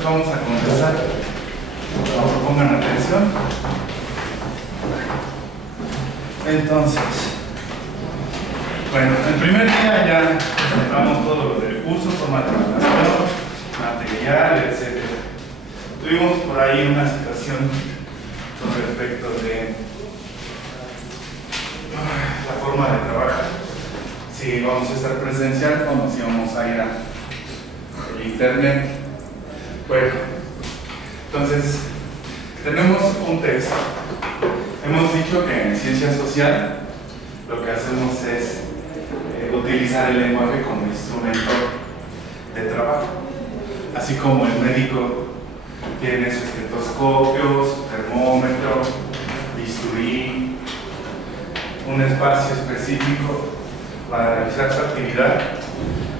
entonces vamos a comenzar. Por favor, pongan atención. Entonces, bueno, el primer día ya presentamos todo lo del curso, forma de evaluación, material, etc. Tuvimos por ahí una situación con respecto de la forma de trabajar. Si vamos a estar presencial o si vamos a ir al internet. Bueno, entonces tenemos un texto. Hemos dicho que en ciencia social lo que hacemos es utilizar el lenguaje como instrumento de trabajo. Así como el médico tiene su estetoscopio, su termómetro, bisturí, un espacio específico para realizar su actividad.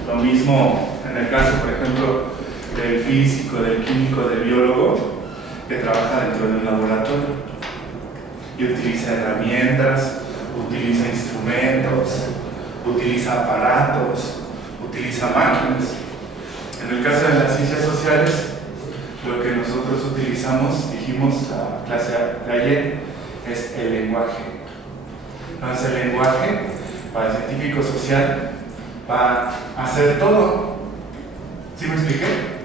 Lo mismo en el caso, por ejemplo, del físico, del químico, del biólogo, que trabaja dentro de un laboratorio y utiliza herramientas, utiliza instrumentos, utiliza aparatos, utiliza máquinas. En el caso de las ciencias sociales, lo que nosotros utilizamos, dijimos la clase de ayer, es el lenguaje. Entonces el lenguaje para el científico social va a hacer todo. ¿Sí me expliqué?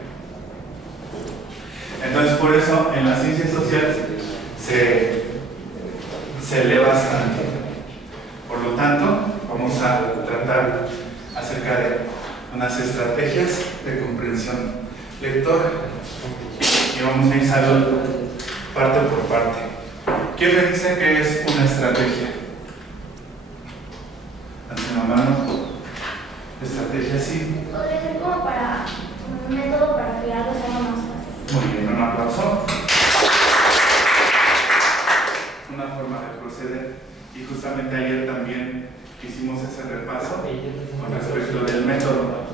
Entonces por eso en las ciencias sociales se lee bastante. Por lo tanto, vamos a tratar acerca de unas estrategias de comprensión lectora y vamos a ir saliendo parte por parte. ¿Quién me dice que es una estrategia? Hace una mano. Estrategia, sí. Podría ser como para un método para que algo sea más fácil. Muy bien, un aplauso. Una forma de proceder. Y justamente ayer también hicimos ese repaso con respecto del método.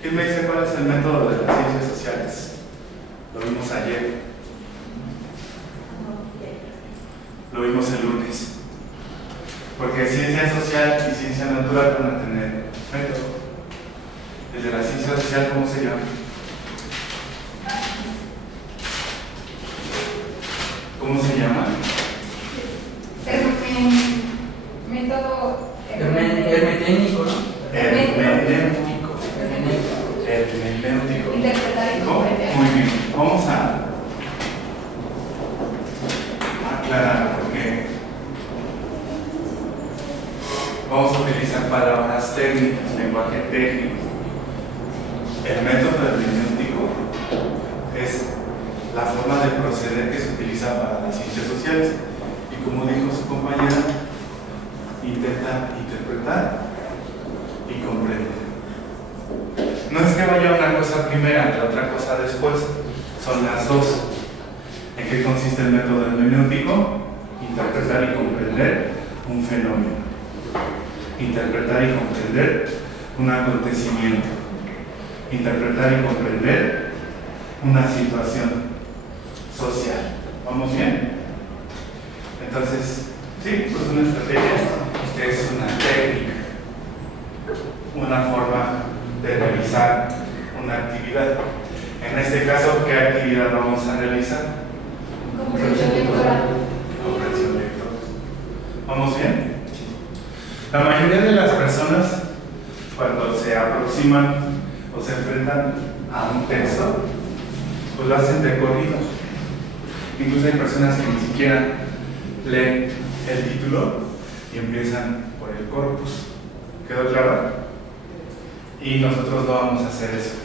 ¿Quién me dice cuál es el método de las ciencias sociales? Lo vimos ayer. Lo vimos el lunes. Porque ciencia social y ciencia natural van a tener método. Desde la ciencia social, ¿cómo se llama? ¿Cómo se llama? Método hermenéutico, ¿no? Hermenéutico. Interpretar y ¿No? comprender. Muy bien. Vamos a aclarar porque vamos a utilizar palabras técnicas, lenguaje técnico. El método hermenéutico es la forma de proceder que se utiliza para las ciencias sociales y, como dijo su compañera, intenta interpretar y comprender. No es que vaya una cosa primera y la otra cosa después, son las dos. ¿En qué consiste el método hermenéutico? Interpretar y comprender un fenómeno. Interpretar y comprender un acontecimiento. Interpretar y comprender una situación social. ¿Vamos bien? Entonces, sí, pues una estrategia es una técnica, una forma de realizar una actividad. En este caso, ¿qué actividad vamos a realizar? Comprensión lectora. Comprensión lectora. ¿Vamos bien? La mayoría de las personas, cuando se aproximan o se enfrentan a un texto, pues lo hacen de corrido. Incluso hay personas que ni siquiera leen el título y empiezan por el corpus. ¿Quedó claro? Y nosotros no vamos a hacer eso.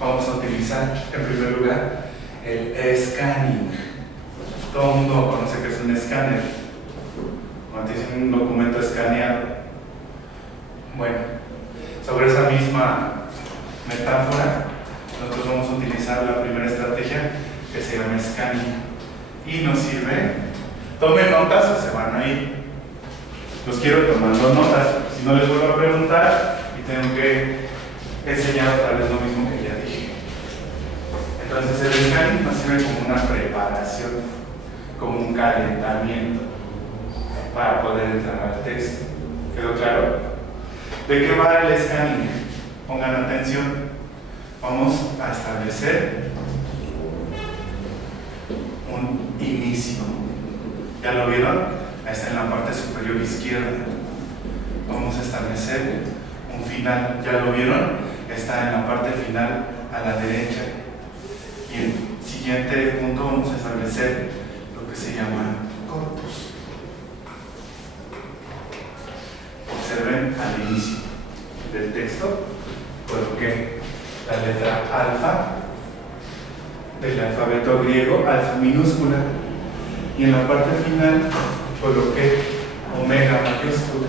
Vamos a utilizar, en primer lugar, el escanning. Todo el mundo conoce que es un escáner. Cuando dicen un documento escaneado. Bueno, sobre esa misma metáfora, nosotros vamos a utilizar la primera estrategia que se llama scanning. Y nos sirve. Tomen notas o se van a ir. Los quiero tomando notas. Si no les vuelvo a preguntar y tengo que enseñar otra vez lo mismo que ya dije. Entonces el scanning nos sirve como una preparación, como un calentamiento para poder entrar al texto. ¿Quedó claro? ¿De qué va el scanning? Pongan atención. Vamos a establecer inicio. ¿Ya lo vieron? Está en la parte superior izquierda. Vamos a establecer un final. ¿Ya lo vieron? Está en la parte final a la derecha. Y en el siguiente punto vamos a establecer lo que se llama corpus. Observen al inicio del texto, coloqué la letra alfa del alfabeto griego, alfa minúscula, y en la parte final coloqué omega mayúscula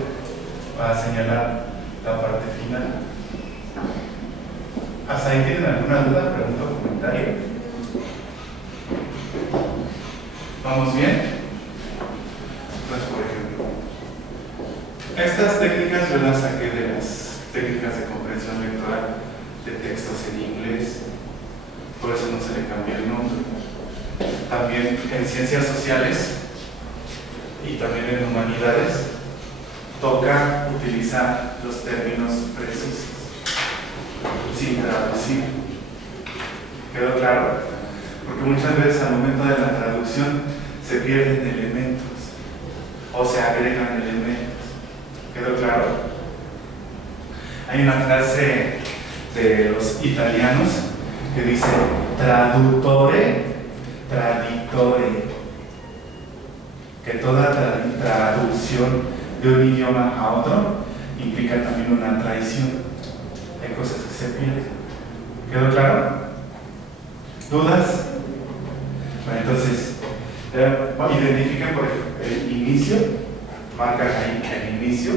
para señalar la parte final. ¿Hasta ahí tienen alguna duda, pregunta o comentario? ¿Vamos bien? Pues por ejemplo, estas técnicas yo las saqué de las técnicas de comprensión lectoral de textos en inglés, por eso no se le cambió el nombre. También en ciencias sociales y también en humanidades toca utilizar los términos precisos sin traducir. ¿Quedó claro? Porque muchas veces al momento de la traducción se pierden elementos o se agregan elementos. ¿Quedó claro? Hay una frase de los italianos que dice traduttore, traditore, que toda traducción de un idioma a otro implica también una traición. Hay cosas que se pierden. ¿Quedó claro? ¿Dudas? Bueno, entonces, identifiquen por el inicio, marcan ahí el inicio,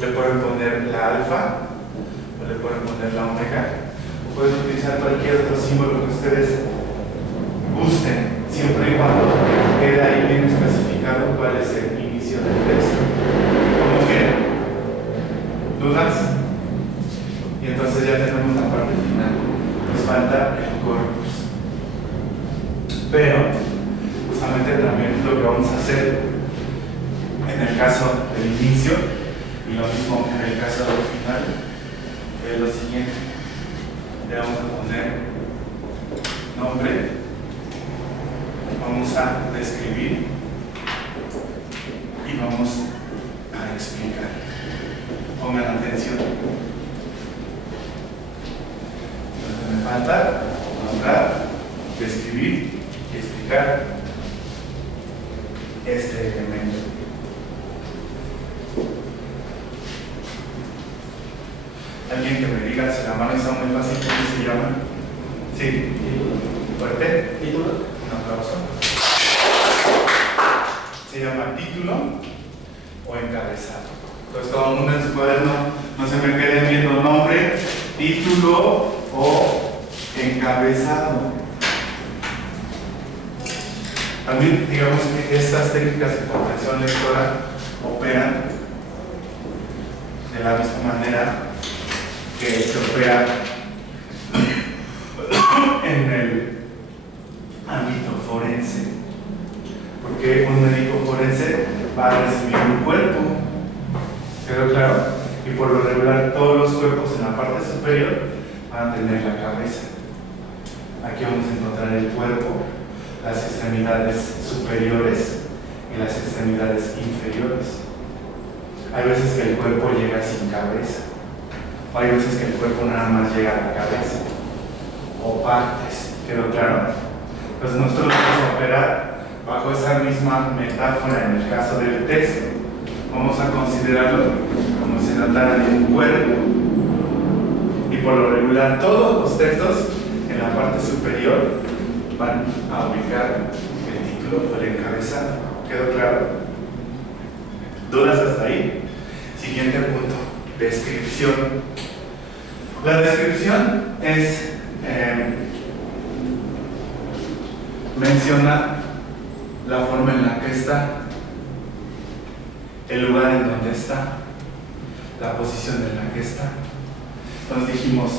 le pueden poner la alfa, o le pueden poner la omega, o pueden utilizar cualquier otro símbolo que ustedes gusten, siempre y cuando quede ahí bien especificado cuál es el inicio del texto. ¿Cómo quieren? ¿Dudas? Y entonces ya tenemos la parte final. Nos falta el corpus. Pero, justamente también lo que vamos a hacer en el caso del inicio y lo mismo en el caso del final es lo siguiente. Le vamos a poner nombre, vamos a describir y vamos a explicar. Pongan atención. Entonces me falta nombrar, describir y explicar este elemento. Alguien que me diga si la mano está muy fácil, ¿cómo se llama? Sí. ¿Fuerte? ¿Título? Un aplauso. Se llama título o encabezado. Entonces todo el mundo en su cuaderno no se me quede viendo nombre, título o encabezado. También digamos que estas técnicas de comprensión lectora operan de la misma manera que se opera en el ámbito forense, porque un médico forense va a recibir un cuerpo, ¿quedó claro? Y por lo regular todos los cuerpos en la parte superior van a tener la cabeza. Aquí vamos a encontrar el cuerpo, las extremidades superiores y las extremidades inferiores. Hay veces que el cuerpo llega sin cabeza, o hay veces que el cuerpo nada más llega a la cabeza, o partes, ¿quedó claro? Entonces nosotros vamos a operar bajo esa misma metáfora en el caso del texto. Vamos a considerarlo como si tratara de un cuerpo, y por lo regular todos los textos en la parte superior van a ubicar el título o el encabezado. ¿Quedó claro? ¿Dudas hasta ahí? Siguiente punto, descripción. La descripción es menciona la forma en la que está, el lugar en donde está, la posición en la que está. Entonces dijimos,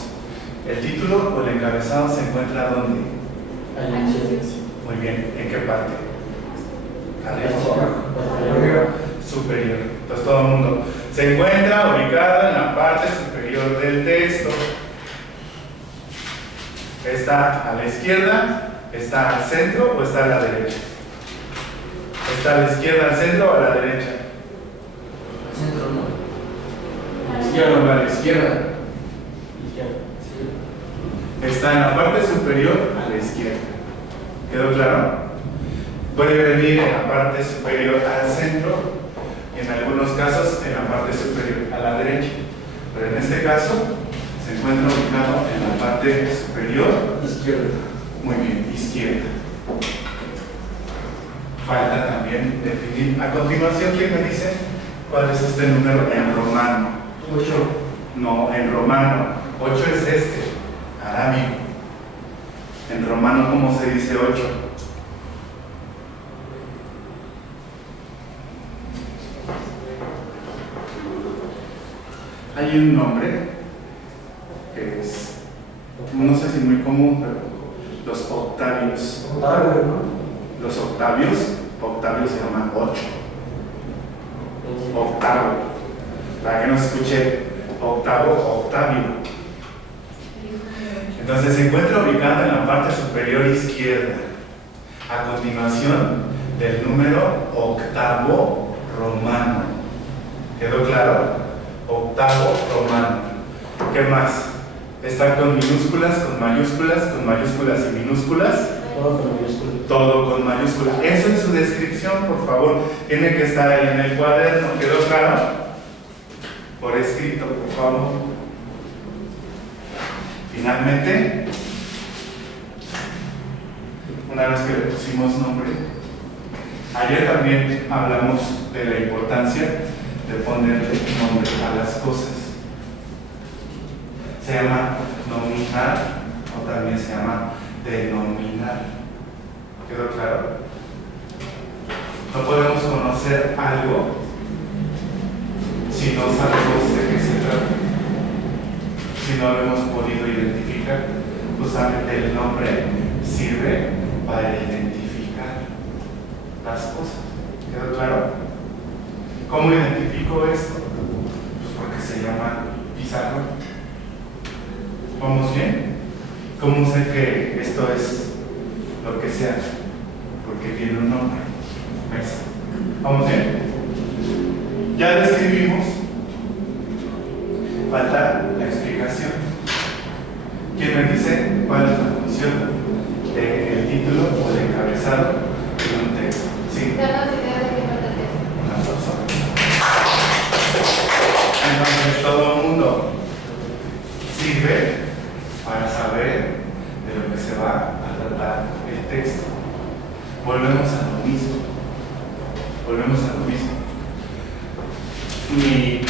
el título o el encabezado se encuentra ¿dónde? Al inicio. Muy bien, ¿en qué parte? Arriba. Superior. Entonces todo el mundo se encuentra ubicado en la parte superior del texto. Está a la izquierda, está al centro o está a la derecha. ¿Está a la izquierda, al centro o a la derecha? Al centro, ¿no? Izquierda o a la izquierda. Está en la parte superior a la izquierda. ¿Quedó claro? Puede venir en la parte superior al centro y en algunos casos en la parte superior a la derecha. Pero en este caso se encuentra ubicado en la parte superior Izquierda. Muy bien, izquierda. Falta también definir. A continuación, ¿quién me dice cuál es este número en romano? 8. No, en romano. 8 es este, arábigo. En romano, ¿cómo se dice 8? Hay un nombre que es, no sé si muy común, pero los octavios. Octavio, ¿no? Los octavios se llaman 8. Octavo. Para que no se escuche octavo, octavio. Entonces se encuentra ubicado en la parte superior izquierda, a continuación del número octavo romano. ¿Quedó claro? Octavo romano. ¿Qué más? ¿Está con minúsculas, con mayúsculas y minúsculas? Todo con mayúscula. Todo con mayúsculas. Eso es su descripción, por favor. Tiene que estar ahí en el cuaderno. ¿Quedó claro? Por escrito, por favor. Finalmente, una vez que le pusimos nombre, ayer también hablamos de la importancia de ponerle nombre a las cosas. Se llama nominar o también se llama denominar. ¿Quedó claro? No podemos conocer algo si no sabemos de qué se trata, si no lo hemos podido identificar. Justamente el nombre sirve para identificar las cosas. ¿Quedó claro? ¿Cómo identifico esto? Pues porque se llama pizarrón. ¿Vamos bien? ¿Cómo sé que esto es lo que sea? Porque tiene un nombre. ¿Ves? ¿Vamos bien? Ya describimos. Falta la explicación. ¿Quién me dice cuál es la función del título o del encabezado de un texto? Sí. Danos idea de qué trata el texto. Una persona. Entonces todo el mundo sirve para saber de lo que se va a tratar el texto. Volvemos a lo mismo. Mi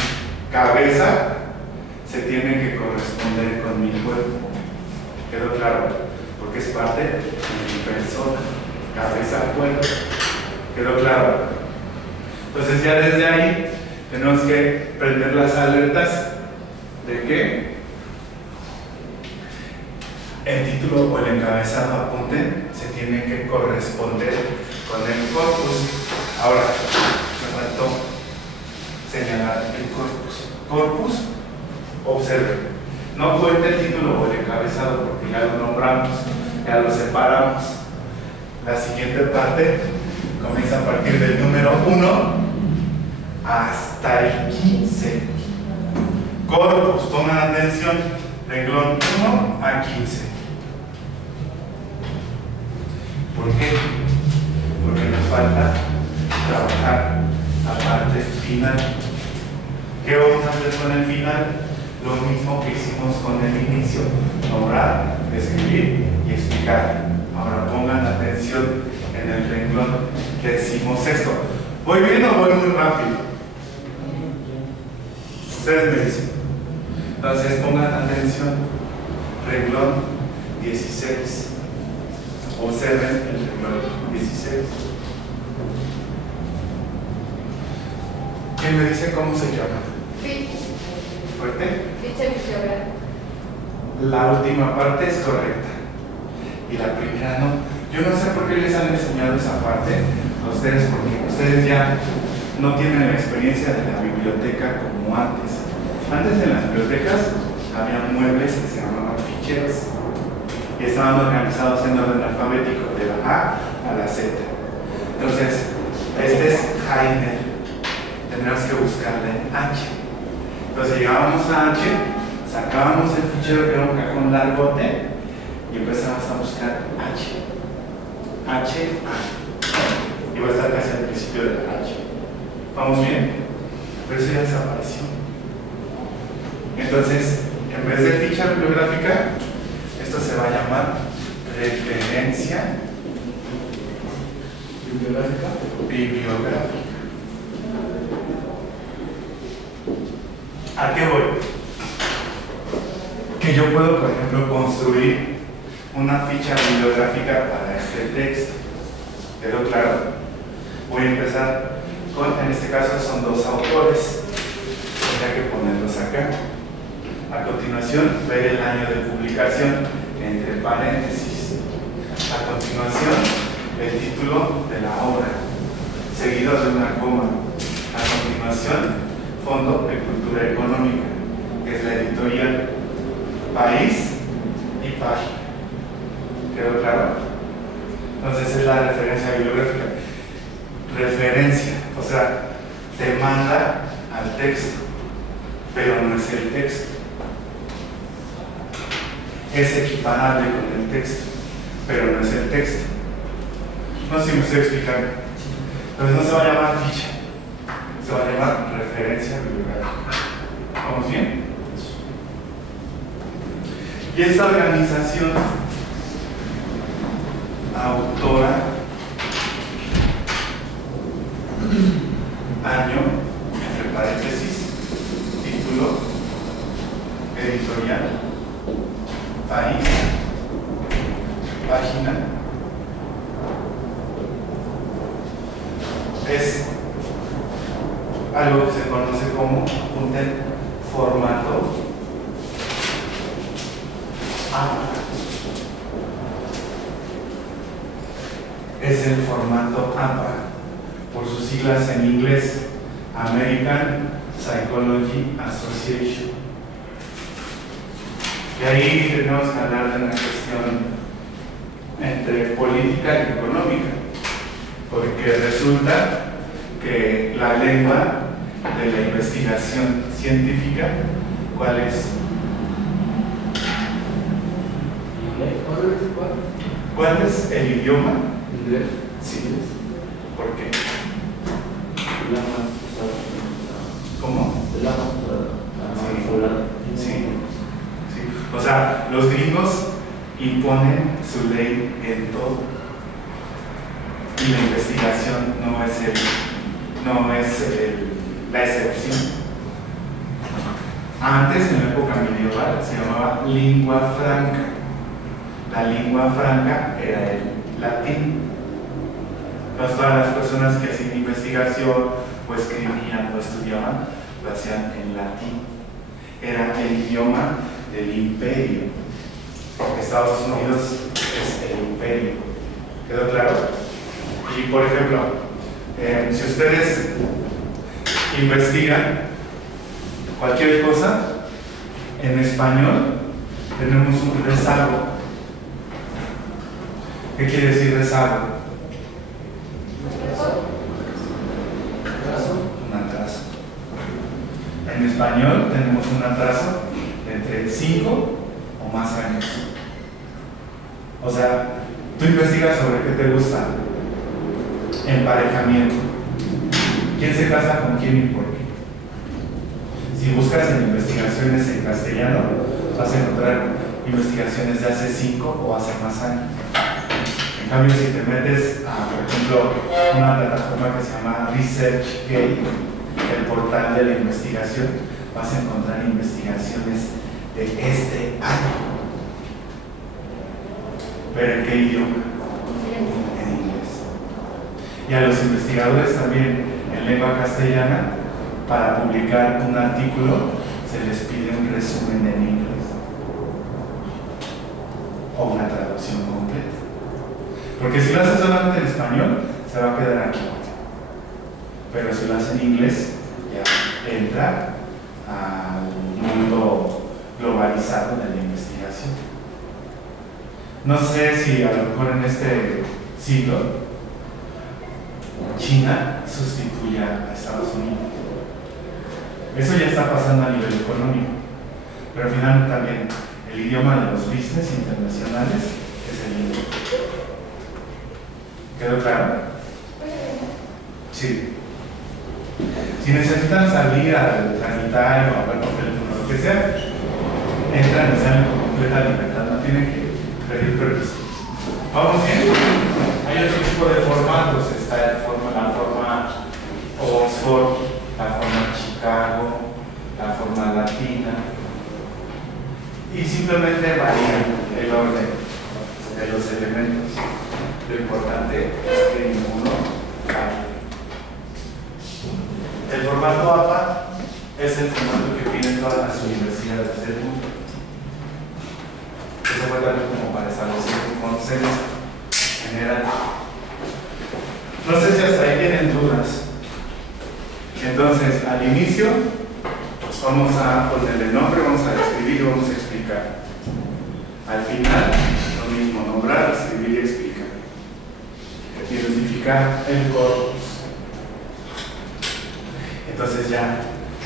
cabeza se tiene que corresponder con mi cuerpo. ¿Quedó claro? Porque es parte de mi persona. Cabeza, cuerpo. ¿Quedó claro? Entonces ya desde ahí tenemos que prender las alertas de que el título o el encabezado, apunten, se tiene que corresponder con el corpus. Ahora, me faltó señalar el corpus. Corpus, observen, no cuenta el título o el encabezado porque ya lo nombramos, ya lo separamos. La siguiente parte comienza a partir del número 1 hasta el 15. Corpus, pongan atención, renglón 1 a 15. ¿Por qué? Porque nos falta trabajar la parte final. ¿Qué vamos a hacer con el final? Lo mismo que hicimos con el inicio: nombrar, describir y explicar. Ahora pongan atención en el renglón que decimos esto. ¿Voy bien o voy muy rápido? Ustedes me dicen. Entonces pongan atención. Renglón 16. Observen el renglón 16. ¿Quién me dice cómo se llama? ¿Fuerte? Ficha bibliográfica. La última parte es correcta y la primera no. Yo no sé por qué les han enseñado esa parte a ustedes, porque ustedes ya no tienen la experiencia de la biblioteca como antes. Antes en las bibliotecas había muebles que se llamaban ficheros y estaban organizados en orden alfabético de la A a la Z. Entonces, Este es Heiner. Tendremos que buscarle H. Entonces llegábamos a H, sacábamos el fichero que era un cajón largote y empezamos a buscar H. Y va a estar casi al principio de la H. ¿Vamos bien? Pero eso ya desapareció. Entonces, en vez de ficha bibliográfica, esto se va a llamar referencia bibliográfica. ¿A qué voy? Que yo puedo, por ejemplo, construir una ficha bibliográfica para este texto. ¿Quedó claro? Voy a empezar con, en este caso son dos autores. Tendría que ponerlos acá. A continuación, ver el año de publicación entre paréntesis. A continuación, el título de la obra, seguido de una coma. A continuación, Fondo de Cultura Económica, que es la editorial, país y página. ¿Quedó claro? Entonces es la referencia bibliográfica. Referencia, o sea, te manda al texto, pero no es el texto. Es equiparable con el texto, pero no es el texto. No sé si me estoy explicando. Entonces no se va a llamar ficha, se va a llamar referencia bibliográfica. ¿Vamos bien? Y esta organización autora, año, entre paréntesis, título, editorial, país, página, es algo que se conoce como un formato APA. Es el formato APA, por sus siglas en inglés, American Psychology Association. Y ahí tenemos que hablar de una cuestión entre política y económica, porque resulta que la lengua de la investigación científica, ¿cuál es? ¿Cuál es el idioma? Inglés. Sí. ¿Por qué? La más usada. ¿Cómo? La más usada. Sí. Sí. O sea, los gringos imponen su ley en todo. Y la investigación no es la excepción. Antes, en la época medieval, se llamaba lingua franca. La lingua franca era el latín. Entonces, todas las personas que hacían investigación o escribían o estudiaban lo hacían en latín. Era el idioma del imperio. Estados Unidos es el imperio. ¿Quedó claro? Y por ejemplo, si ustedes investigan cualquier cosa en español, tenemos un rezago. ¿Qué quiere decir rezago? Un atraso. En español tenemos un atraso de entre 5 o más años. O sea, tú investigas sobre qué te gusta. Emparejamiento. ¿Quién se casa con quién y por qué? Si buscas en investigaciones en castellano, vas a encontrar investigaciones de hace 5 o hace más años. En cambio, si te metes a, por ejemplo, una plataforma que se llama ResearchGate, el portal de la investigación, vas a encontrar investigaciones de este año. ¿Pero en qué idioma? En inglés. Y a los investigadores también en lengua castellana, para publicar un artículo, se les pide un resumen en inglés o una traducción completa. Porque si lo haces solamente en español, se va a quedar aquí. Pero si lo haces en inglés, ya entra al mundo globalizado de la investigación. No sé si a lo mejor en este siglo China sustituya a Estados Unidos. Eso ya está pasando a nivel económico, pero al final también el idioma de los business internacionales es el inglés. ¿Quedó claro? Sí. Si necesitan salir al sanitario o a ver por teléfono, lo que sea, entran y salen con completa libertad, no tienen que pedir permiso. ¿Vamos bien? Hay otro tipo de formatos, está la forma Oxford, la forma Chicago, la forma latina, y simplemente varía el orden de los elementos. Lo importante es que ninguno cambie. El formato APA es el formato que piden todas las universidades del mundo. Eso fue también como para establecer un consenso general. No sé si hasta ahí tienen dudas. Entonces, al inicio, vamos a ponerle nombre, vamos a describir y vamos a explicar. Al final, lo mismo, nombrar, escribir y explicar. Identificar el corpus. Entonces ya,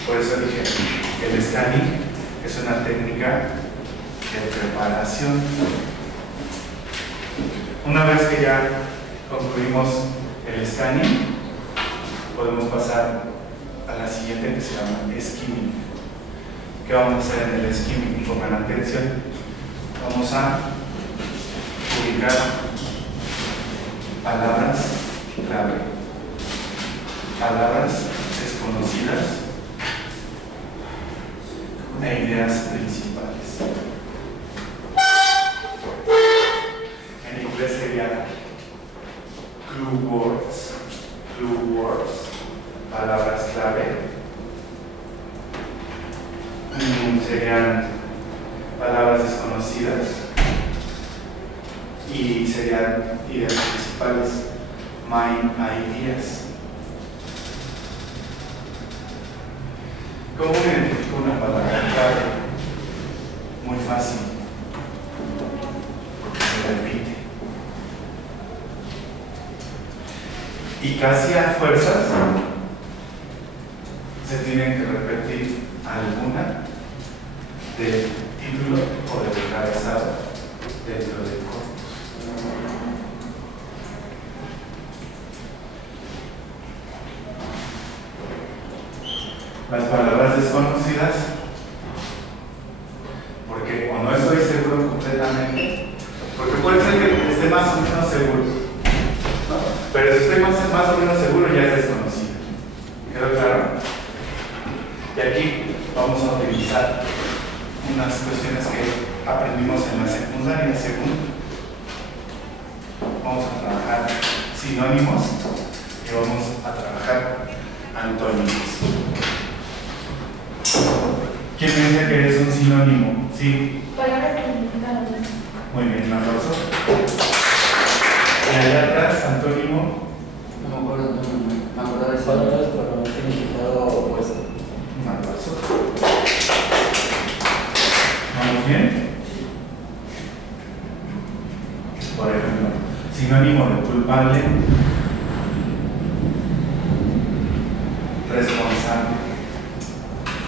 por eso dije que el scanning es una técnica de preparación. Una vez que ya concluimos el scanning, podemos pasar a la siguiente que se llama skimming. ¿Qué vamos a hacer en el skimming? Pongan atención. Vamos a ubicar palabras clave, palabras desconocidas e ideas principales. En inglés sería clue words, palabras clave. Serían palabras desconocidas y serían ideas principales, main ideas. ¿Cómo identifico una palabra clave? Muy fácil, porque se repite. Y casi a fuerzas se tienen que repetir alguna del título o del encabezado dentro del corpus. Las palabras desconocidas, porque o no estoy seguro completamente, porque puede ser que esté más o menos seguro, ¿no? Pero si estoy más o menos seguro ya es desconocido. ¿Quedó claro? Y aquí vamos a utilizar unas cuestiones que aprendimos en la secundaria, según. Vamos a trabajar sinónimos y vamos a trabajar antónimos. ¿Quién me dice que es un sinónimo? Sí. Palabras que significan lo mismo. Muy bien, un aplauso. Y allá atrás, antónimo. No me acuerdo, me acuerdo de palabras con un significado opuesto. Un aplauso. ¿Vamos bien? Por ejemplo, sinónimo de culpable, responsable.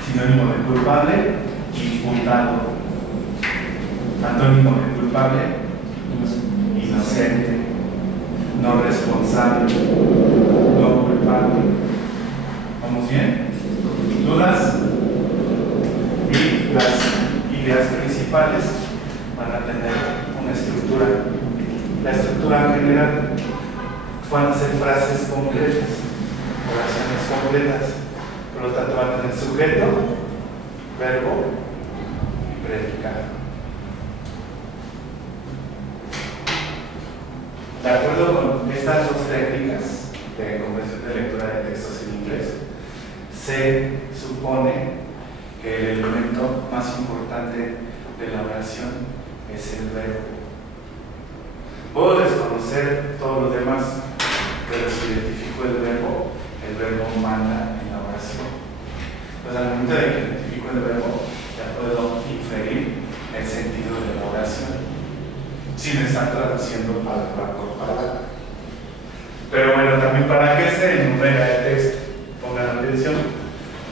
Sinónimo de culpable, imputado. Antónimo de culpable, inocente. No responsable, no culpable. ¿Vamos bien? ¿Dudas? Y las ideas principales van a tener una estructura. La estructura general van a ser frases completas, oraciones completas. Por lo tanto, van a tener sujeto, verbo y predicado. De acuerdo con estas dos técnicas de comprensión de lectura de textos en inglés, se supone que el elemento más importante de la oración es el verbo. Puedo desconocer todos los demás, pero si identifico el verbo manda en la oración. Entonces, al momento de que identifico el verbo, ya puedo inferir el sentido de la oración, sin estar traduciendo palabra por palabra. Pero bueno, también para qué se enumera el texto, pongan atención,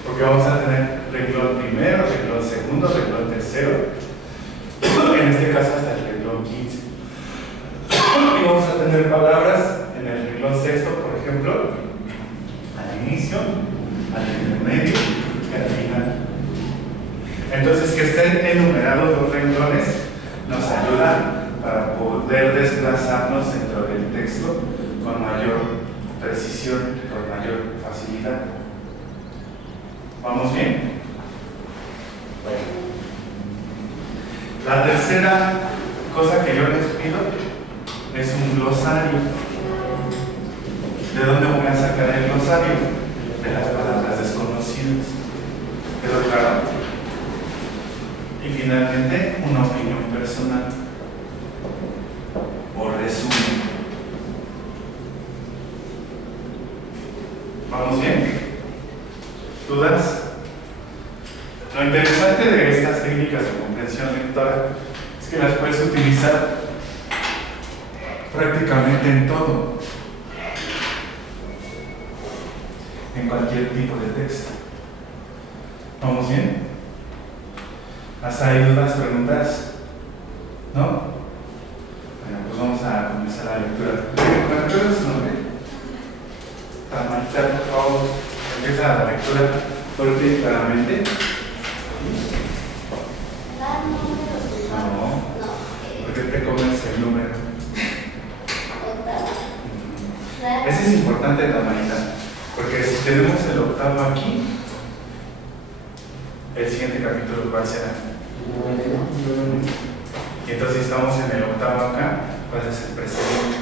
porque vamos a tener renglón primero, renglón segundo, renglón tercero, en este caso hasta el renglón 15. Y vamos a tener palabras en el renglón sexto, por ejemplo, al inicio, al intermedio y al final. Entonces, que estén enumerados los renglones nos ayuda para poder desplazarnos dentro del texto con mayor precisión, con mayor facilidad. ¿Vamos bien? Bueno. La tercera cosa que yo les pido es un glosario. ¿De dónde voy a sacar el glosario? De las palabras desconocidas. ¿Quedó claro? Y finalmente, una opinión personal o resumen. ¿Vamos bien? ¿Dudas? Lo interesante de estas técnicas de comprensión lectora es que las puedes utilizar prácticamente en todo, en cualquier tipo de texto. ¿Vamos bien? ¿Hasta hay dudas, preguntas? ¿No? Bueno, pues vamos a comenzar la lectura. ¿Me recuerdas su nombre? Tamarita, por favor, empieza la lectura fuerte y claramente. No, porque te comes el número. Ese es importante, Tamarita, porque si tenemos el octavo aquí, el siguiente capítulo, ¿cuál será? Y entonces estamos en el octavo acá, ¿cuál es el precedente?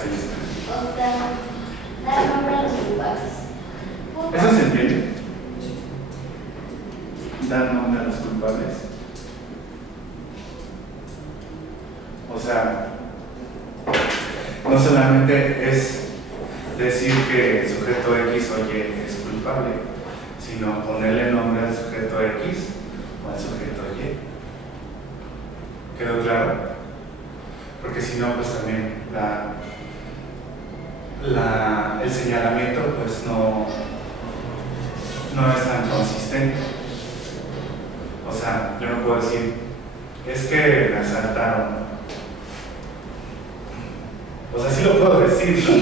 Ahí está. Dar nombre a los culpables. ¿Eso se entiende? Dar nombre a los culpables. O sea, no solamente es decir que el sujeto X o Y es culpable, sino ponerle nombre al sujeto X o al sujeto Y. ¿Quedó claro? Porque si no, pues también el señalamiento pues no es tan consistente. O sea, yo no puedo decir, es que me asaltaron. O sea, sí lo puedo decir, ¿no?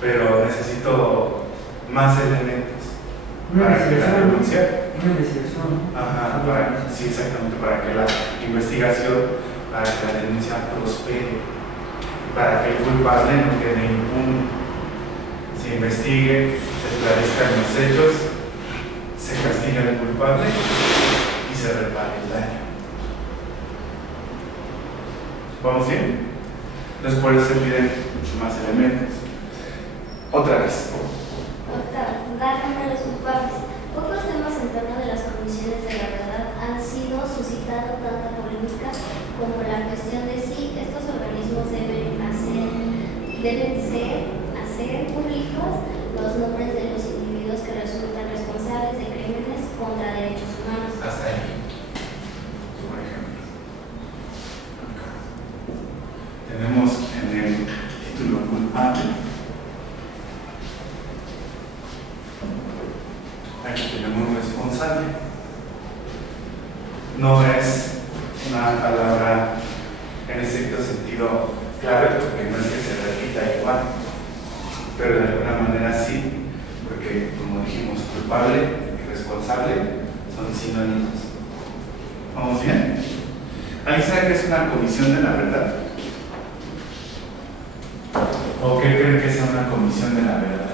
Pero necesito más elementos para que la denuncia. Ajá, sí, exactamente, para que la investigación, para que la denuncia prospere, para que el culpable no quede impune. Se investigue, se esclarezcan los hechos, se castiga al culpable y se repare el daño. ¿Vamos bien? Entonces por eso se piden más elementos. Otra vez. Dar nombre a los culpables. Pocos temas en torno de las comisiones de la verdad han sido suscitado tanta polémica como la cuestión de si estos organismos deben hacer públicos los nombres de los individuos que resultan responsables de crímenes contra derechos humanos. Hasta ahí. Por ejemplo. Tenemos en el título culpable. Aquí tenemos responsable. No es una palabra en estricto sentido clave, porque no es que se repita igual, pero de alguna manera sí, porque como dijimos, culpable y responsable son sinónimos. ¿Vamos bien? ¿Alguien sabe qué es una comisión de la verdad? ¿O qué creen que es una comisión de la verdad?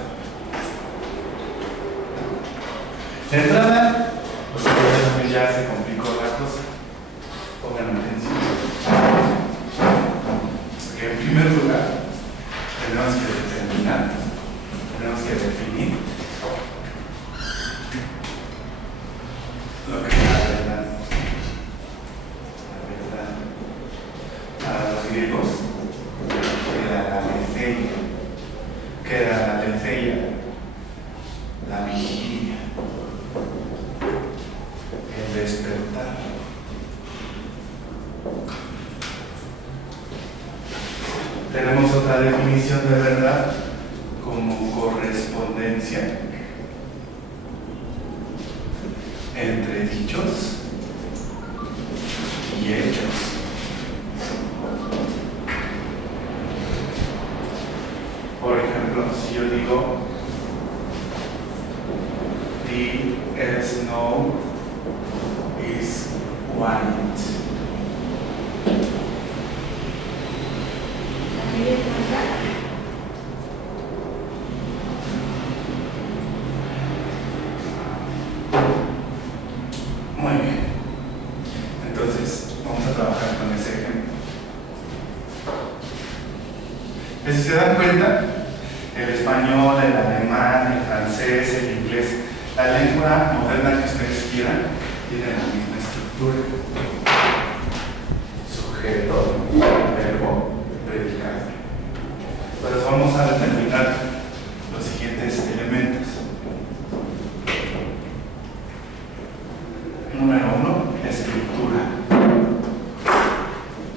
De entrada, pues ya se complicó la cosa. Pongan atención. Porque en primer lugar, tenemos que determinar, tenemos que definir lo que es la verdad. La verdad. Para los griegos, era la aletheia. ¿Qué era la aletheia? La vigilia. El despertar. la definición de verdad como correspondencia entre dichos y hechos. Por ejemplo, si yo digo the snow is white. Muy bien. Entonces, vamos a trabajar con ese ejemplo. Si se dan cuenta, el español, el alemán, el francés, el inglés, la lengua moderna que ustedes quieran, tiene la misma estructura. Sujeto, verbo, predicado. Entonces vamos a determinar los siguientes elementos. Número 1, estructura.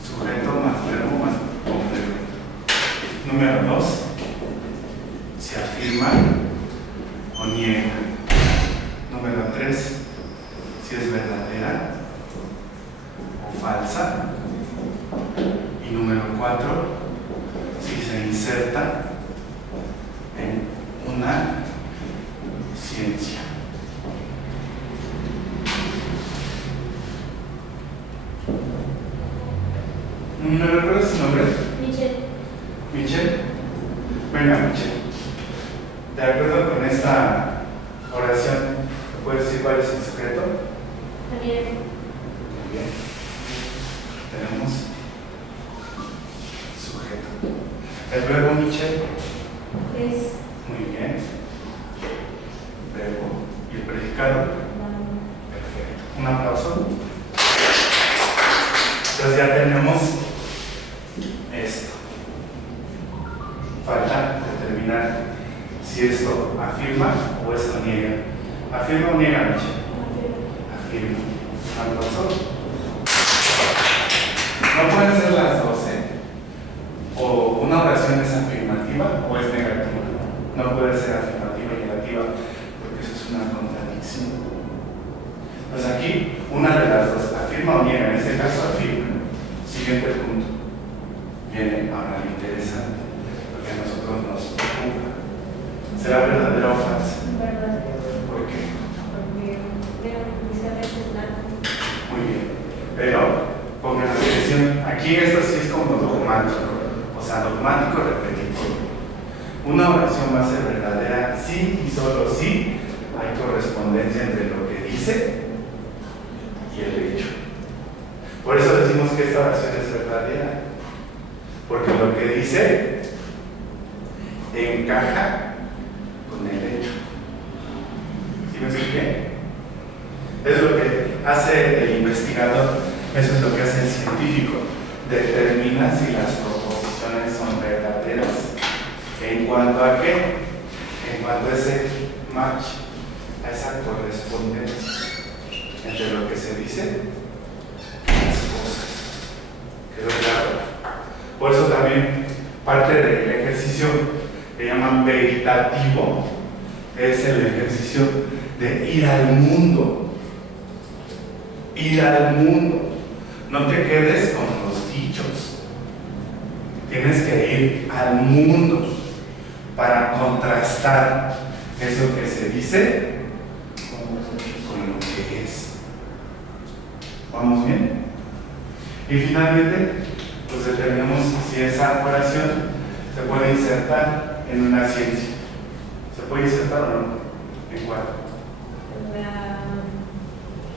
Sujeto más verbo más complemento. Número 2, se afirma o niega. Número 3, si es verdadera o falsa. Y número 4, si se inserta en una ciencia. ¿Me recuerdas su nombre? Michelle. Michelle. Venga, Michelle. De acuerdo con esta oración, ¿me puedes decir cuál es el sujeto? Javier. Muy bien. Tenemos sujeto. El verbo, Michelle. Es. Muy bien. Verbo. ¿Y el predicado? Perfecto. Un aplauso. Entonces ya tenemos esto. Falta determinar si esto afirma o esto niega. ¿Afirma o niega, Michelle? Afirma. Un aplauso. No pueden ser las 12. O una oración es afirmativa o es negativa. No puede ser afirmativa y negativa porque eso es una contradicción. Pues aquí, una de las dos, afirma o niega. En este caso, afirma. Siguiente punto. Viene ahora lo interesante, porque a nosotros nos preocupa. ¿Será verdadero o falso? Verdadero. ¿Por qué? Porque dice blanco. Muy bien. Pero, pongan atención, aquí esto sí es como dogmático. O sea, dogmático repetitivo. Una oración va a ser verdadera si y solo si hay correspondencia entre lo que dice y el hecho. Por eso decimos que esta oración es verdadera, porque lo que dice encaja con el hecho. ¿Sí me expliqué? Es lo que hace el investigador, eso es lo que hace el científico, determina si las proposiciones son verdaderas. ¿En cuanto a qué? En cuanto a ese match, a esa correspondencia entre lo que se dice y las cosas. ¿Quedó claro? Por eso también parte del ejercicio que llaman veritativo es el ejercicio de ir al mundo. Ir al mundo. No te quedes con los dichos. Tienes que ir al mundo para contrastar eso que se dice con lo que es. ¿Vamos bien? Y finalmente, pues determinamos si esa oración se puede insertar en una ciencia. ¿Se puede insertar o no? ¿En cuál? La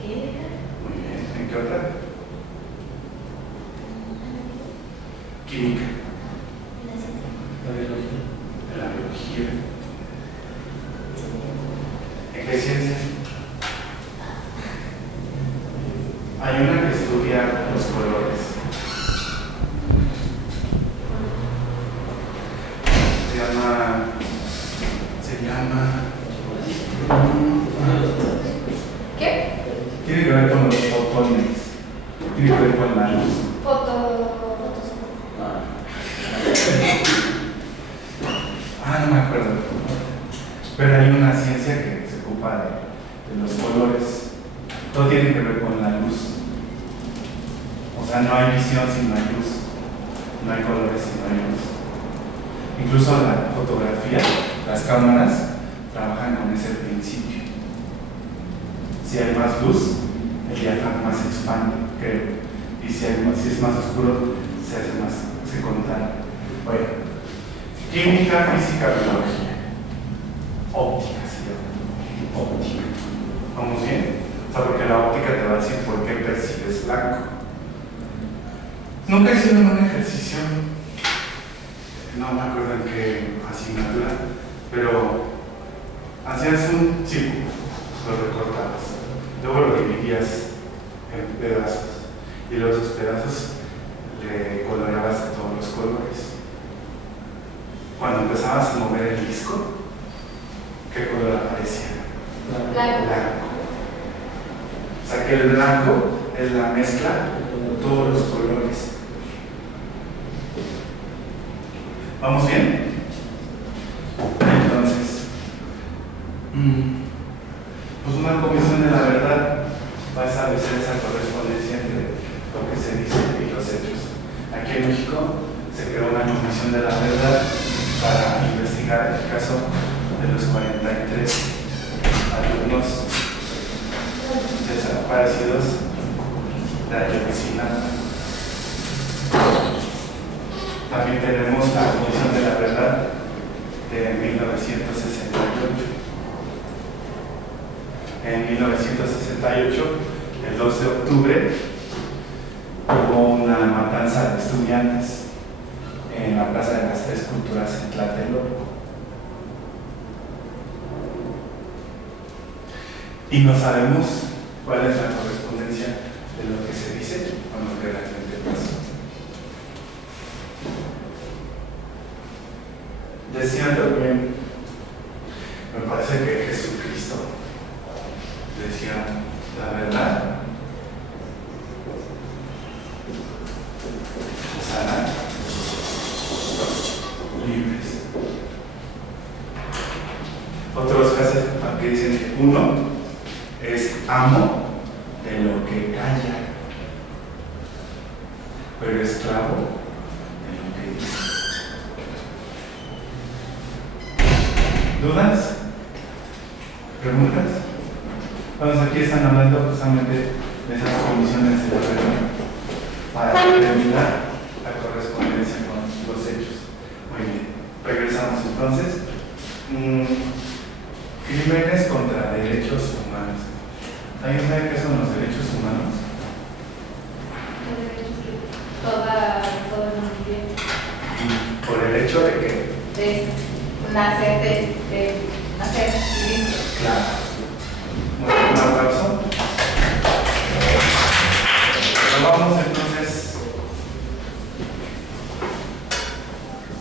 química. Muy bien. ¿En qué otra? Química. En la biología. ¿En qué ciencia? Hay una que estudia los colores. Se llama ¿Qué? tiene que ver con los fotones. Tiene que ver con la luz. Fotos. Ah. Pero hay una ciencia que se ocupa de los colores. Todo tiene que ver con la luz. O sea, no hay visión si no hay luz. No hay colores si no hay luz. Incluso la fotografía, las cámaras trabajan con ese principio. Si hay más luz, el diafragma se expande, creo. Y si es más oscuro, se contrae. Bueno, química, física, biología. Óptica, se llama. Óptica. ¿Vamos bien? O sea, porque la óptica te va a decir por qué percibes blanco. Nunca hicieron un ejercicio, no me acuerdo en qué asignatura, pero hacías un círculo, lo recortabas, luego lo dividías en pedazos y los dos pedazos le coloreabas de todos los colores. Cuando empezabas a mover el disco, ¿qué color aparecía? Blanco. Blanco. O sea que el blanco es la mezcla de todos los colores. ¿Vamos bien? Entonces, pues una comisión de la verdad va a establecer esa correspondencia entre lo que se dice y los hechos. Aquí en México se creó una comisión de la verdad para investigar el caso de los 43 alumnos desaparecidos de Ayotzinapa. También tenemos la Comisión de la Verdad de 1968. En 1968, el 2 de octubre, hubo una matanza de estudiantes en la Plaza de las Tres Culturas en Tlatelolco. Y no sabemos cuál es la correspondencia de lo que se dice con lo que realmente pasó. Decían también, me parece que Jesucristo decía la verdad, os hará libres. Otros casos que dicen que uno es amo de lo que calla, pero esclavo de lo que dice. ¿Dudas? ¿Preguntas? Bueno, aquí están hablando justamente de esas comisiones de la verdad para determinar la correspondencia con los hechos. Muy bien, regresamos entonces. Crímenes contra derechos humanos. ¿Alguien sabe qué son los derechos humanos? Todo el mundo bien. Por el hecho de que De nacer, de nacer vivir. claro. Un aplauso. Pero vamos entonces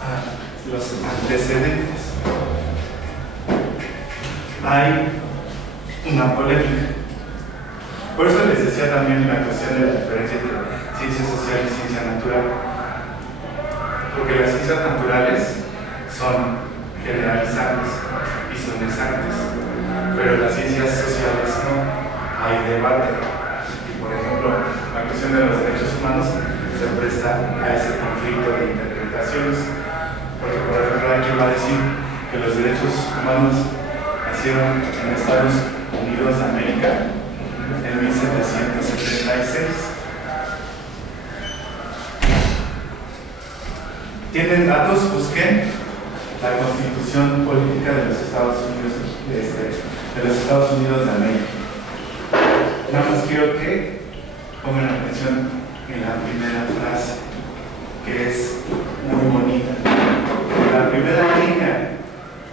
a los antecedentes. Hay una polémica. Por eso les decía también la cuestión de la diferencia entre ciencia social y ciencia natural. Porque las ciencias naturales son generalizables y son exactas, pero las ciencias sociales no, hay debate. Y por ejemplo, la cuestión de los derechos humanos se presta a ese conflicto de interpretaciones, porque por ejemplo hay quien va a decir que los derechos humanos nacieron en Estados Unidos de América en 1776. ¿Tienen datos? Busquen la Constitución Política de los Estados Unidos de América. Nada más quiero que pongan atención en la primera frase, que es muy bonita. La primera línea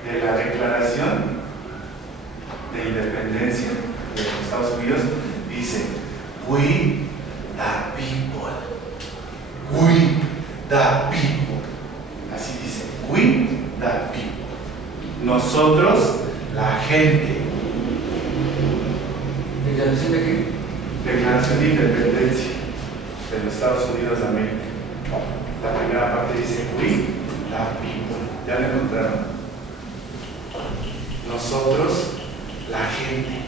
de la Declaración de Independencia de los Estados Unidos dice: We the people. We the people. Así dice: We the people. Nosotros, la gente. ¿Declaración de qué? Declaración de Independencia de los Estados Unidos de América. La primera parte dice: We the people. ¿Ya lo encontraron? nosotros, la gente.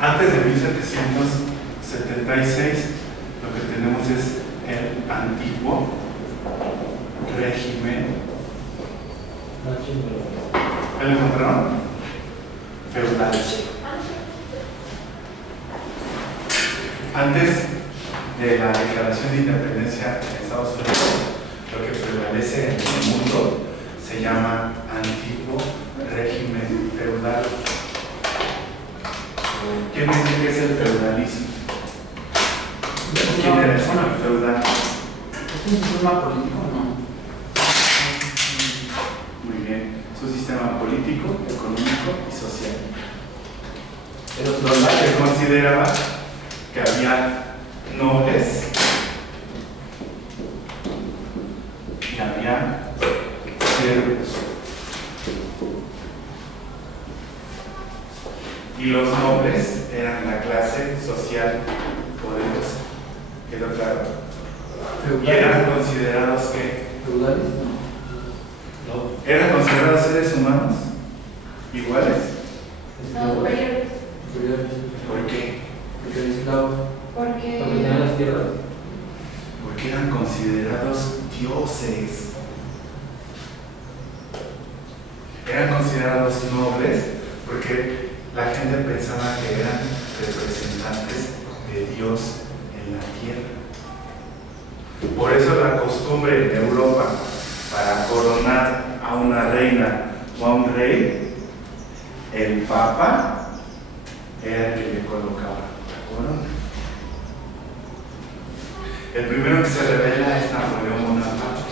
Antes de 1776, lo que tenemos es el antiguo régimen. ¿Ya lo encontraron? Feudal. Antes de la Declaración de Independencia en Estados Unidos, lo que prevalece en el mundo se llama antiguo régimen feudal. ¿Quién dice que es el feudalismo? ¿Quién era el feudal? ¿Es un sistema político o no? Muy bien, es un sistema político, económico y social. Pero Se consideraba que había nobles y había siervos. Y los nobles eran la clase social poderosa. ¿Quedó claro? Y eran considerados que ¿feudales? eran considerados seres humanos iguales. No, superiores. ¿Por qué? Porque el esclavo. Porque Tenían las tierras. Porque eran considerados dioses. Eran considerados nobles porque la gente pensaba que eran representantes de Dios en la tierra. Por eso la costumbre en Europa para coronar a una reina o a un rey, el papa era el que le colocaba la corona. El primero que se revela es Napoleón Bonaparte.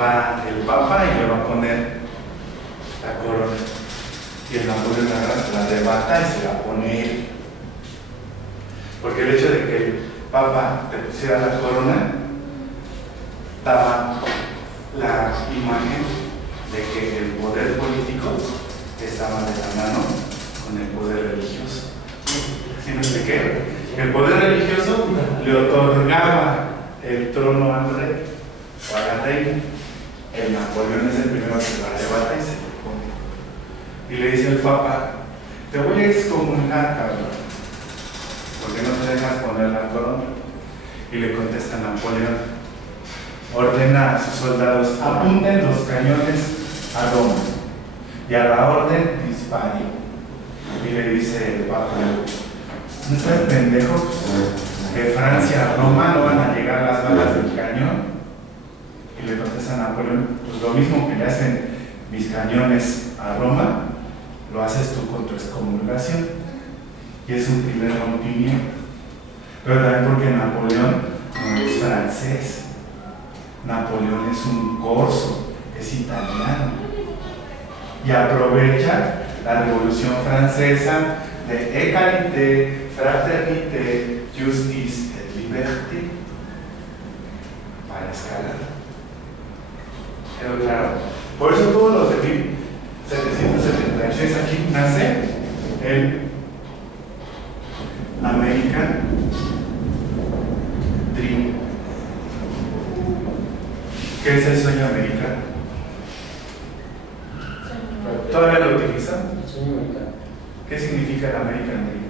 Va el papa y le va a poner la corona. Y el Napoleón la arrebata y se la pone él. Porque el hecho de que el papa te pusiera la corona daba la imagen de que el poder político estaba de la mano con el poder religioso. ¿Sí me expliqué? El poder religioso le otorgaba el trono al rey o a la reina. El Napoleón es el primero que lo arrebata y se lo pone. Y le dice al papa: te voy a excomulgar, cabrón, porque no te dejas poner la corona. Y le contesta Napoleón: ordena a sus soldados, apunten los cañones a Roma, y a la orden dispare. Y le dice el papa: ¿no estás pendejo? Que Francia a Roma no van a llegar las balas del cañón. Y le contesta Napoleón: pues lo mismo que le hacen mis cañones a Roma, lo haces tú con tu excomulgación. Y es un primer rompimiento. Pero también porque Napoleón no es francés. Napoleón es un corso, es italiano. Y aprovecha la Revolución Francesa de égalité, fraternité, justice et liberté para escalar. ¿Quedó claro? Por eso todos los de 1776 aquí nace el American Dream. ¿Qué es el sueño americano? ¿Todavía lo utilizan? El sueño americano. ¿Qué significa el American Dream?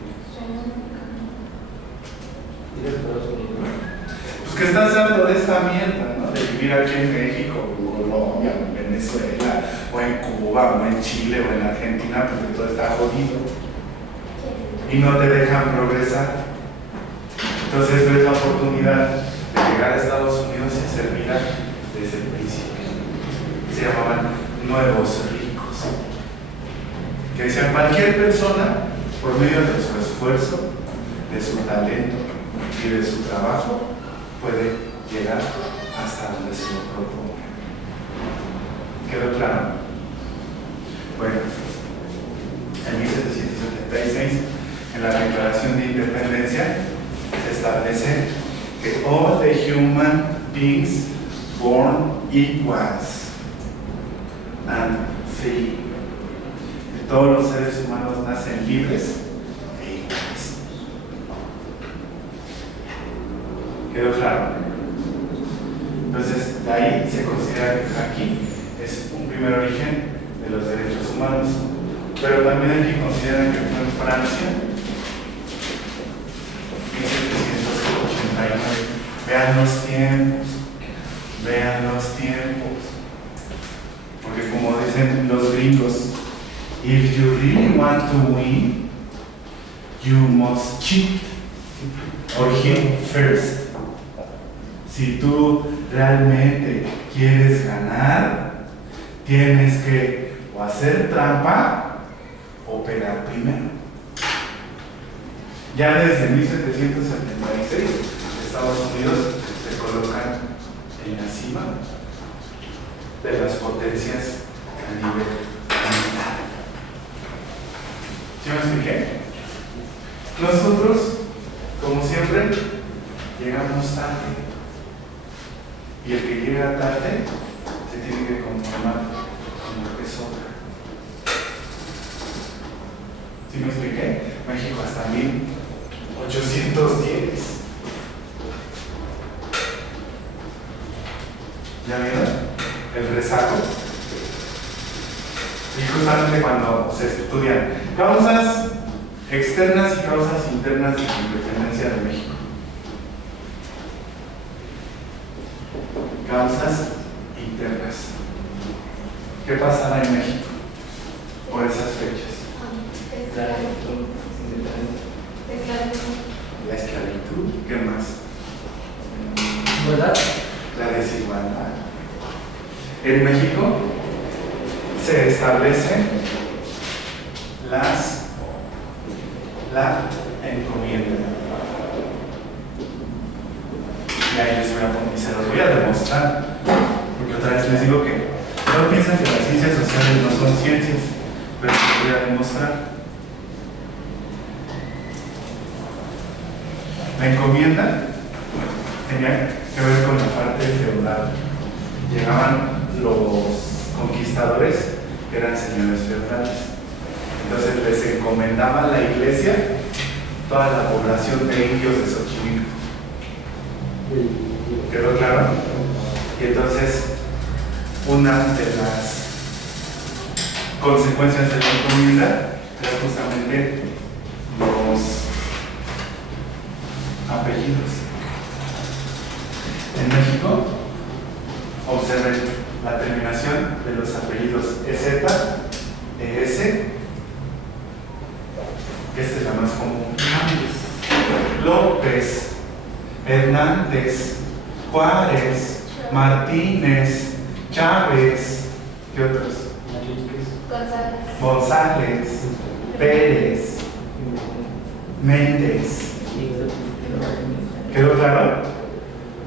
Ir a Estados Unidos. Pues que estás harto de esta mierda, ¿no? De vivir aquí en México, o Colombia, o en Venezuela, o en Cuba, o en Chile, o en Argentina, porque todo está jodido y no te dejan progresar. Entonces ves la oportunidad de llegar a Estados Unidos y ser vida desde el principio. Se llamaban nuevos ricos, que decían: cualquier persona, por medio de su esfuerzo, de su talento y de su trabajo, puede llegar hasta donde se lo proponga. ¿Quedó claro? Bueno, en 1776, en la Declaración de Independencia, se establece que all the human beings born equals and free. Que todos los seres humanos nacen libres e iguales. ¿Quedó claro? Entonces, de ahí se considera que aquí primer origen de los derechos humanos. Pero también hay que considerar que fue en Francia, 1789. Vean los tiempos, vean los tiempos. Porque como dicen los gringos, if you really want to win, you must cheat or hit first. Si tú realmente quieres ganar, tienes que o hacer trampa o pegar primero. Ya desde 1776, Estados Unidos se colocan en la cima de las potencias a nivel mundial. ¿Sí me expliqué? Nosotros, como siempre, llegamos tarde. Y el que llega tarde se tiene que conformar con lo que sobra. ¿Sí me expliqué? México hasta 1810. ¿Ya vieron? El rezago. Y justamente cuando se estudian causas externas y causas internas de la independencia de México. Causas internas. ¿Qué pasará en México por esas fechas? La esclavitud. ¿Qué más? ¿Verdad? La desigualdad. En México se establecen la encomienda. Y ahí se los voy a demostrar, porque otra vez les digo que no piensan que las ciencias sociales no son ciencias, pero les voy a demostrar. La encomienda tenía que ver con la parte feudal. Llegaban los conquistadores, que eran señores feudales. Entonces les encomendaba la iglesia toda la población de indios de Xochimilco. ¿Quedó claro? Y entonces, una de las consecuencias de la encomienda era justamente los apellidos. En México, observen la terminación de los apellidos EZ, ES, que esta es la más común. López, Hernández, Juárez, Martínez, Chávez, ¿qué otros? González, Pérez, Méndez. ¿Quedó claro?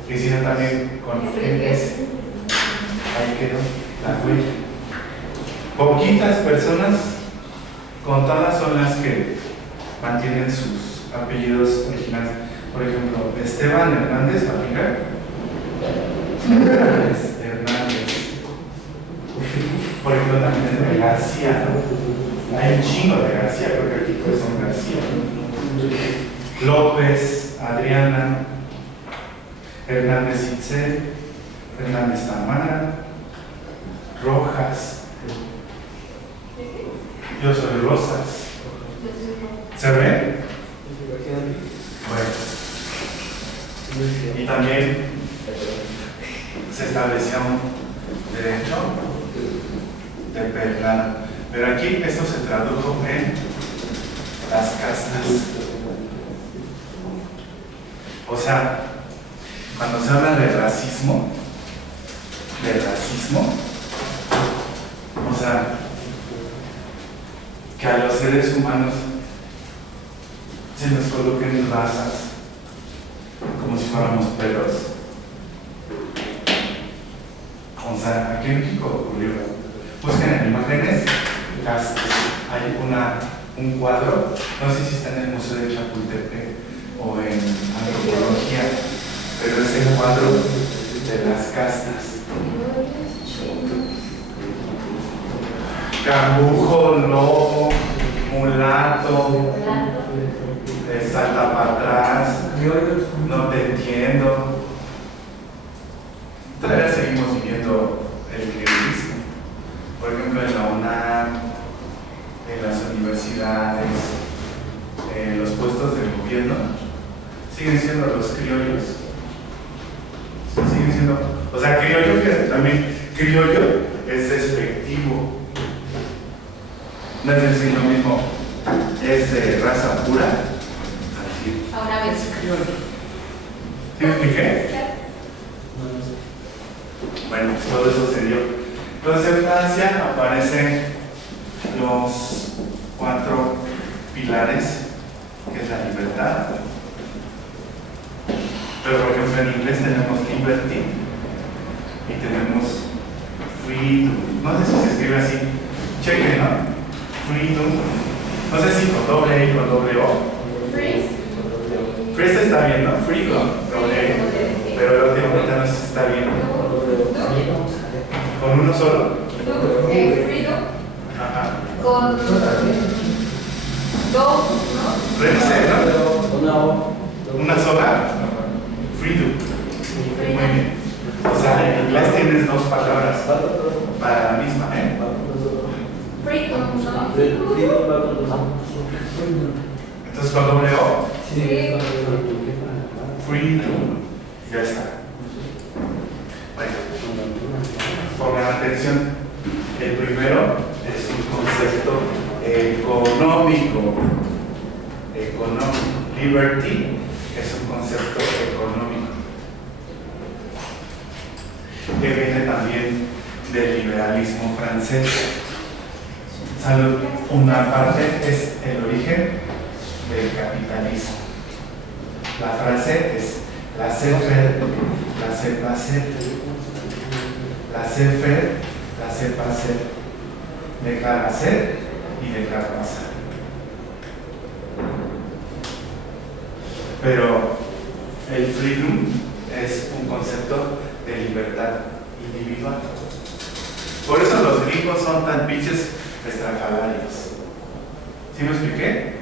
Y si no, también con S. Ahí quedó la huella. Poquitas personas, contadas, son las que mantienen sus apellidos originales. Por ejemplo, Esteban Hernández, ¿va a aplicar? Hernández. Por ejemplo, también de García, ¿no? Hay un chingo de García, creo que aquí todos son García. López, Adriana, Hernández Itzel, Hernández Tamara, Rojas. Yo soy Rosas. ¿Se ve? Bueno. Y también se establecía un derecho de perlado. Pero aquí esto se tradujo en las castas. O sea, cuando se habla de racismo, o sea, que a los seres humanos se nos coloquen razas como si fuéramos perros. O sea, aquí en México ocurrió. Busquen en imágenes castas. Hay un cuadro, no sé si está en el Museo de Chapultepec o en antropología, pero es el cuadro de las castas. Cambujo, lobo, mulato, salta para atrás, no te entiendo. Todavía seguimos viviendo el griegos. entiendo, siguen siendo los criollos. Siguen siendo, o sea, criollo, fíjate, también criollo es despectivo. No es decir lo mismo, es de raza pura. Así. Ahora ves criollo. ¿Sí me expliqué? Bueno, todo eso se dio. Entonces en Francia aparecen los 4 pilares, que es la libertad. Pero por ejemplo en inglés tenemos liberty y tenemos freedom. No sé si se escribe así. Cheque, ¿no? Freedom. No sé si con doble E y con doble O. Freeze está bien, ¿no? Freedom. Doble E. Pero el último no sé si está bien. ¿Con uno solo? Freedom Ajá. con dos, ¿no? Revise, ¿no? Una sola. Freedom. Muy bien. O sea, en inglés tienes 2 palabras para la misma, ¿eh? Freedom, ¿no? Entonces con doble O. Sí. Freedom. Ya está. Bueno, pongan atención. El primero es un concepto económico. Liberty es un concepto económico que viene también del liberalismo francés. Una parte es el origen del capitalismo. La frase es la faire, la se passer, la se faire, la se passer, dejar hacer y dejar pasar. Pero el freedom es un concepto de libertad individual. Por eso los gringos son tan pinches estrafalarios. ¿Sí me expliqué?